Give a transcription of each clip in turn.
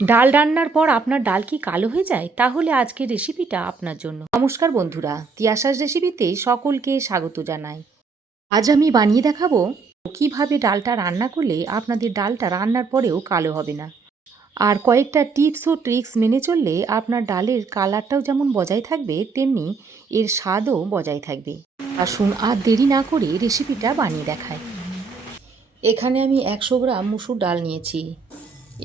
ডাল রান্নার পর আপনার ডাল কি কালো হয়ে যায়? তাহলে আজকের রেসিপিটা আপনার জন্য। নমস্কার বন্ধুরা, তিয়াসার রেসিপিতে সকলকে স্বাগত জানাই। আজ আমি বানিয়ে দেখাবো কিভাবে ডালটা রান্না করলে আপনাদের ডালটা রান্নার পরেও কালো হবে না। আর কয়েকটা টিপস ও ট্রিক্স মেনে চললে আপনার ডালের কালারটাও যেমন বজায় থাকবে, তেমনি এর স্বাদও বজায় থাকবে। আসুন আর দেরি না করে রেসিপিটা বানিয়ে দেখাই। এখানে আমি 100 গ্রাম মুসুর ডাল নিয়েছি।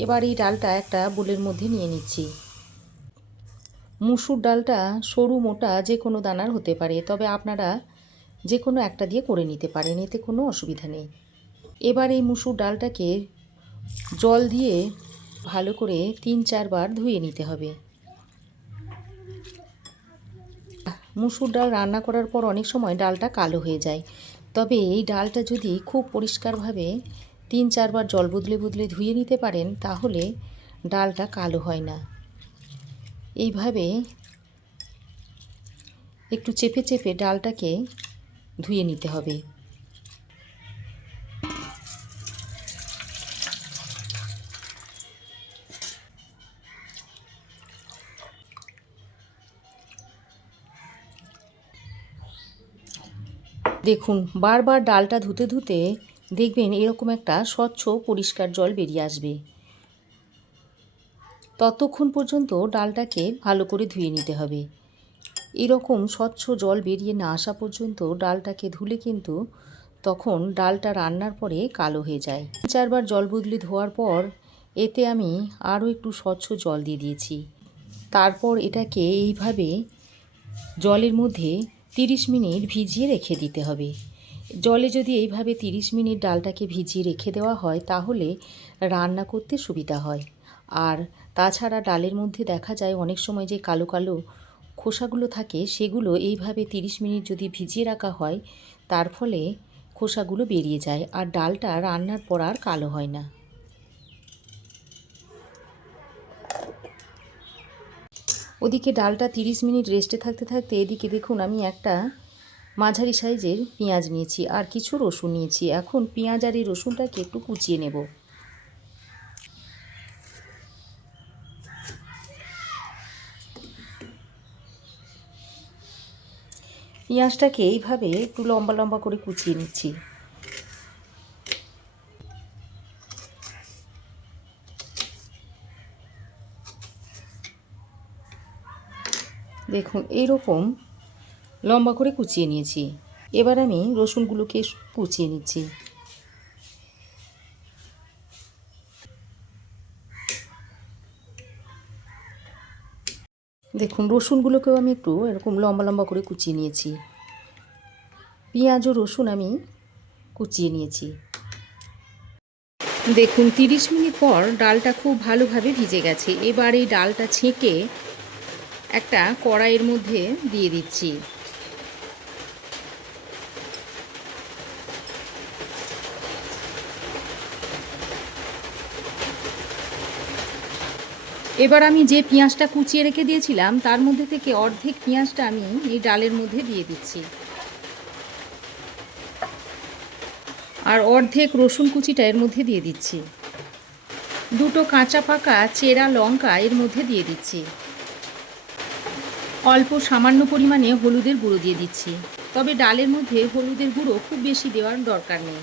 এবার এই ডালটা একটা বোলের মধ্যে নিয়ে নিচ্ছি। মুসুর ডালটা সরু মোটা যে কোনো দানার হতে পারে, তবে আপনারা যে কোনো একটা দিয়ে করে নিতে পারেন, এতে কোনো অসুবিধা নেই। এবার এই মুসুর ডালটাকে জল দিয়ে ভালো করে 3-4 বার ধুয়ে নিতে হবে। মুসুর ডাল রান্না করার পর অনেক সময় ডালটা কালো হয়ে যায়, তবে এই ডালটা যদি খুব পরিষ্কারভাবে 3-4 বার জল বদলে বদলে ধুয়ে নিতে পারেন, তাহলে ডালটা কালো হয় না। এইভাবে একটু চেপে চেপে ডালটাকে ধুয়ে নিতে হবে। দেখুন, বারবার ডালটা ধুতে ধুতে দেখবেন এরকম একটা স্বচ্ছ পরিষ্কার জল বেরিয়ে আসবে। ততক্ষণ পর্যন্ত ডালটাকে ভালো করে ধুয়ে নিতে হবে। এরকম স্বচ্ছ জল বেরিয়ে না আসা পর্যন্ত ডালটাকে ধুলে কিন্তু তখন ডালটা রান্নার পরে কালো হয়ে যায়। 4 বার জল বদলে ধোয়ার পর এতে আমি আরও একটু স্বচ্ছ জল দিয়ে দিয়েছি। তারপর এটাকে এইভাবে জলের মধ্যে 30 মিনিট ভিজিয়ে রেখে দিতে হবে। জলে যদি এইভাবে 30 মিনিট ডালটাকে ভিজিয়ে রেখে দেওয়া হয়, তাহলে রান্না করতে সুবিধা হয়। আর তাছাড়া ডালের মধ্যে দেখা যায় অনেক সময় যে কালো কালো খোসাগুলো থাকে, সেগুলো এইভাবে 30 মিনিট যদি ভিজিয়ে রাখা হয়, তার ফলে খোসাগুলো বেরিয়ে যায় আর ডালটা রান্নার পর আর কালো হয় না। ওদিকে ডালটা 30 মিনিট রেস্টে থাকতে থাকতে এদিকে দেখুন আমি একটা মাঝারি সাইজের পেঁয়াজ নিয়েছি আর কিছু রসুন নিয়েছি। এখন পেঁয়াজ আর এই রসুনটাকে একটু কুচিয়ে নেব। পেঁয়াজটাকে এইভাবে একটু লম্বা লম্বা করে কুচিয়ে নিচ্ছি। দেখুন এইরকম লম্বা করে কুচিয়ে নিয়েছি। এবার আমি রসুনগুলোকে কুচিয়ে নিচ্ছি। দেখুন রসুনগুলোকেও আমি একটু এরকম লম্বা লম্বা করে কুচিয়ে নিয়েছি। পেঁয়াজ ও রসুন আমি কুচিয়ে নিয়েছি। দেখুন 30 মিনিট পর ডালটা খুব ভালোভাবে ভিজে গেছে। এবার এই ডালটা ছেঁকে একটা কড়াইয়ের মধ্যে দিয়ে দিচ্ছি। এবার আমি যে পেঁয়াজটা কুচিয়ে রেখে দিয়েছিলাম, তার মধ্যে থেকে অর্ধেক পেঁয়াজটা আমি এই ডালের মধ্যে দিয়ে দিচ্ছি। আর অর্ধেক রসুন কুচিটা এর মধ্যে দিয়ে দিচ্ছি। দুটো কাঁচা পাকা চেরা লঙ্কা এর মধ্যে দিয়ে দিচ্ছি। অল্প সামান্য পরিমাণে হলুদের গুঁড়ো দিয়ে দিচ্ছি, তবে ডালের মধ্যে হলুদের গুঁড়ো খুব বেশি দেওয়ার দরকার নেই।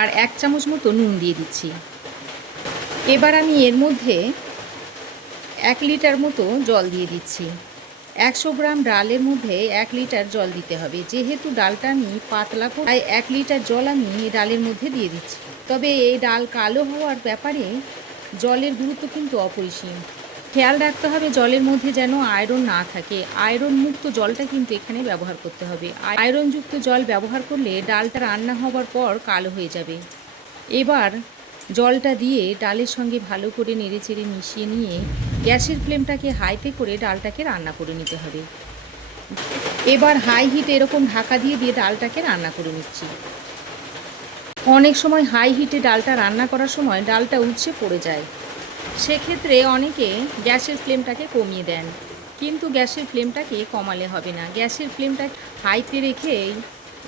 আর 1 চামচ মতো নুন দিয়ে দিচ্ছি। এবার আমি এর মধ্যে 1 লিটার মতো জল দিয়ে দিচ্ছি। 100 গ্রাম ডালের মধ্যে 1 লিটার জল দিতে হবে। যেহেতু ডালটা আমি পাতলা করে, তাই 1 লিটার জল আমি এই ডালের মধ্যে দিয়ে দিচ্ছি। তবে এই ডাল কালো হওয়ার ব্যাপারে জলের গুরুত্ব কিন্তু অপরিসীম। খেয়াল রাখতে হবে জলের মধ্যে যেন আয়রন না থাকে। আয়রন মুক্ত জলটা কিন্তু এখানে ব্যবহার করতে হবে। আয়রনযুক্ত জল ব্যবহার করলে ডালটা রান্না হওয়ার পর কালো হয়ে যাবে। এবার জলটা দিয়ে ডালের সঙ্গে ভালো করে নেড়েচেড়ে মিশিয়ে নিয়ে গ্যাসের ফ্লেমটাকে হাইতে করে ডালটাকে রান্না করে নিতে হবে। এবার হাই হিটে এরকম ঢাকা দিয়ে দিয়ে ডালটাকে রান্না করে নিচ্ছি। অনেক সময় হাই হিটে ডালটা রান্না করার সময় ডালটা উৎসে পড়ে যায়। সেক্ষেত্রে অনেকে গ্যাসের ফ্লেমটাকে কমিয়ে দেন, কিন্তু গ্যাসের ফ্লেমটাকে কমালে হবে না। গ্যাসের ফ্লেমটা হাইতে রেখেই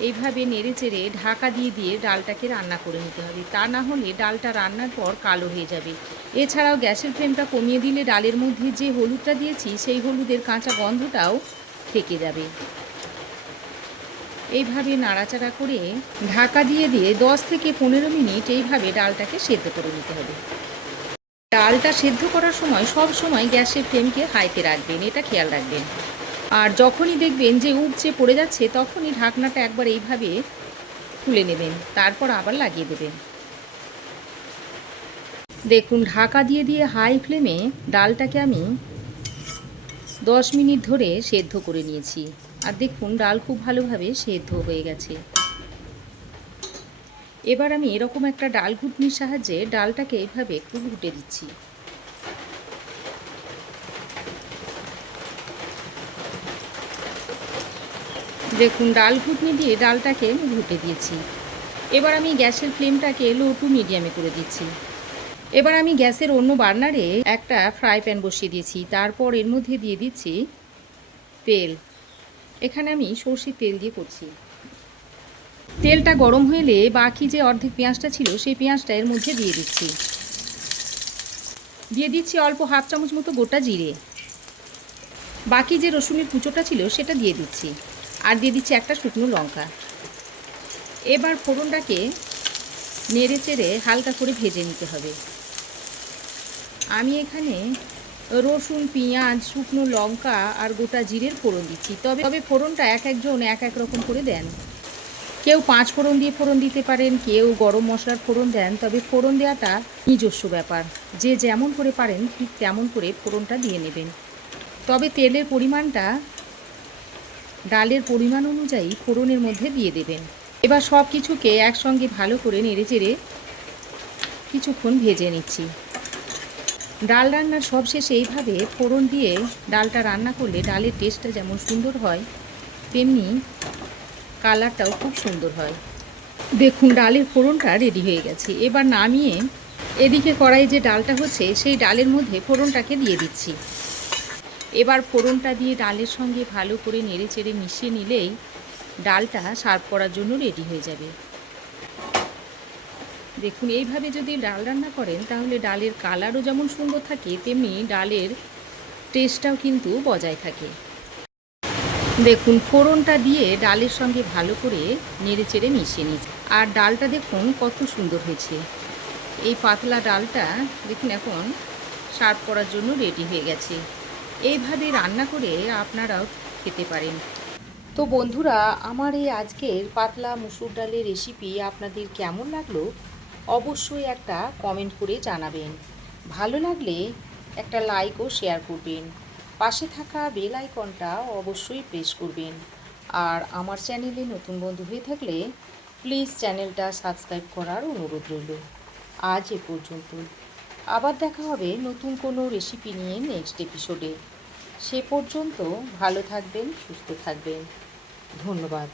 এইভাবে নেড়ে চেড়ে ঢাকা দিয়ে দিয়ে ডালটাকে রান্না করে নিতে হবে, তা না হলে ডালটা রান্নার পর কালো হয়ে যাবে। এছাড়াও গ্যাসের ফ্লেমটা কমিয়ে দিলে ডালের মধ্যে যে হলুদটা দিয়েছি সেই হলুদের কাঁচা গন্ধটাও থেকে যাবে। এইভাবে নাড়াচাড়া করে ঢাকা দিয়ে দিয়ে 10 থেকে 15 মিনিট এইভাবে ডালটাকে সেদ্ধ করে নিতে হবে। ডালটা সেদ্ধ করার সময় সব সময় গ্যাসের ফ্লেমকে হাইতে রাখবেন, এটা খেয়াল রাখবেন। আর যখনই দেখবেন যে উপচে পড়ে যাচ্ছে তখনই ঢাকনাটা একবার এইভাবে খুলে নেবেন, তারপর আবার লাগিয়ে দেবেন। দেখুন ঢাকা দিয়ে দিয়ে হাই ফ্লেমে ডালটাকে আমি 10 মিনিট ধরে সেদ্ধ করে নিয়েছি। আর দেখুন ডাল খুব ভালোভাবে সেদ্ধ হয়ে গেছে। এবার আমি এরকম একটা ডাল ঘুটনির সাহায্যে ডালটাকে এইভাবে একটু ঘুটে দিচ্ছি। দেখুন ডাল ঘুটনি দিয়ে ডালটাকে ঘুটে দিয়েছি। এবার আমি গ্যাসের ফ্লেমটাকে লো টু মিডিয়ামে করে দিচ্ছি। এবার আমি গ্যাসের অন্য বার্নারে একটা ফ্রাই প্যান বসিয়ে দিয়েছি, তারপর এর মধ্যে দিয়ে দিচ্ছি তেল। এখানে আমি সর্ষের তেল দিয়ে করছি। তেলটা গরম হলে বাকি যে অর্ধেক পেঁয়াজটা ছিল সেই পেঁয়াজটা এর মধ্যে দিয়ে দিচ্ছি। দিয়ে দিচ্ছি অল্প হাফ চামচ মতো গোটা জিরে। বাকি যে রসুনের কুচোটা ছিল সেটা দিয়ে দিচ্ছি, আর দিয়ে দিচ্ছি একটা শুকনো লঙ্কা। এবার ফোড়নটাকে নেড়ে চেড়ে হালকা করে ভেজে নিতে হবে। আমি এখানে রসুন, পেঁয়াজ, শুকনো লঙ্কা আর গোটা জিরের ফোড়ন দিচ্ছি। তবে ফোড়নটা এক একজন এক এক রকম করে দেন। কেউ 5 ফোড়ন দিয়ে ফোড়ন দিতে পারেন, কেউ গরম মশলার ফোড়ন দেন। তবে ফোড়ন দেওয়াটা নিজস্ব ব্যাপার, যে যেমন করে পারেন ঠিক তেমন করে ফোড়নটা দিয়ে নেবেন। তবে তেলের পরিমাণটা ডালের পরিমাণ অনুযায়ী ফোড়নের মধ্যে দিয়ে দেবেন। এবার সব কিছুকে একসঙ্গে ভালো করে নেড়েচেড়ে কিছুক্ষণ ভেজে নিচ্ছি। ডাল রান্নার সবশেষে এইভাবে ফোড়ন দিয়ে ডালটা রান্না করলে ডালের টেস্টটা যেমন সুন্দর হয় তেমনি কালারটাও খুব সুন্দর হয়। দেখুন ডালের ফোড়নটা রেডি হয়ে গেছে। এবার নামিয়ে এদিকে কড়াই যে ডালটা হচ্ছে সেই ডালের মধ্যে ফোড়নটাকে দিয়ে দিচ্ছি। এবার ফোড়নটা দিয়ে ডালের সঙ্গে ভালো করে নেড়ে চেড়ে মিশিয়ে নিলেই ডালটা সার্ভ করার জন্য রেডি হয়ে যাবে। দেখুন এইভাবে যদি ডাল রান্না করেন তাহলে ডালের কালারও যেমন সুন্দর থাকে তেমনি ডালের টেস্টটাও কিন্তু বজায় থাকে। দেখুন ফোড়নটা দিয়ে ডালের সঙ্গে ভালো করে নেড়ে চেড়ে মিশিয়ে নিচ্ছি। আর ডালটা দেখুন কত সুন্দর হয়েছে। এই পাতলা ডালটা দেখুন এখন সার্ভ করার জন্য রেডি হয়ে গেছে। এইভাবে রান্না করে আপনারাও খেতে পারেন। তো বন্ধুরা, আমার এই আজকের পাতলা মুসুর ডালের রেসিপি আপনাদের কেমন লাগলো অবশ্যই একটা কমেন্ট করে জানাবেন। ভালো লাগলে একটা লাইক ও শেয়ার করবেন। পাশে থাকা বেল আইকনটা অবশ্যই প্রেস করবেন। আর আমার চ্যানেলে নতুন বন্ধু হয়ে থাকলে প্লিজ চ্যানেলটা সাবস্ক্রাইব করার অনুরোধ রইল। আজ এ পর্যন্ত। আবার দেখা হবে নতুন কোনো রেসিপি নিয়ে নেক্সট এপিসোডে। সে পর্যন্ত ভালো থাকবেন, সুস্থ থাকবেন। ধন্যবাদ।